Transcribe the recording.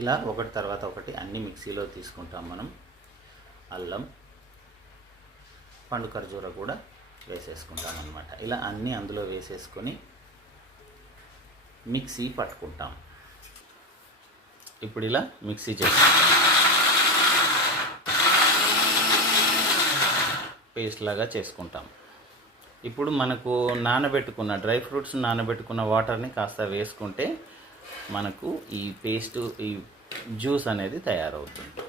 ఇలా ఒకటి తర్వాత ఒకటి అన్ని మిక్సీలో తీసుకుంటాం మనం. అల్లం, పండు ఖర్జూర కూడా వేసేసుకుంటాం అన్నమాట. ఇలా అన్నీ అందులో వేసేసుకొని మిక్సీ పట్టుకుంటాం. ఇప్పుడు ఇలా మిక్సీ చేసుకుంటాం, పేస్ట్ లాగా చేసుకుంటాం. ఇప్పుడు మనకు నానబెట్టుకున్న డ్రై ఫ్రూట్స్ నానబెట్టుకున్న వాటర్ని కాస్త వేసుకుంటే మనకు ఈ పేస్ట్, ఈ జ్యూస్ అనేది తయారవుతుంది.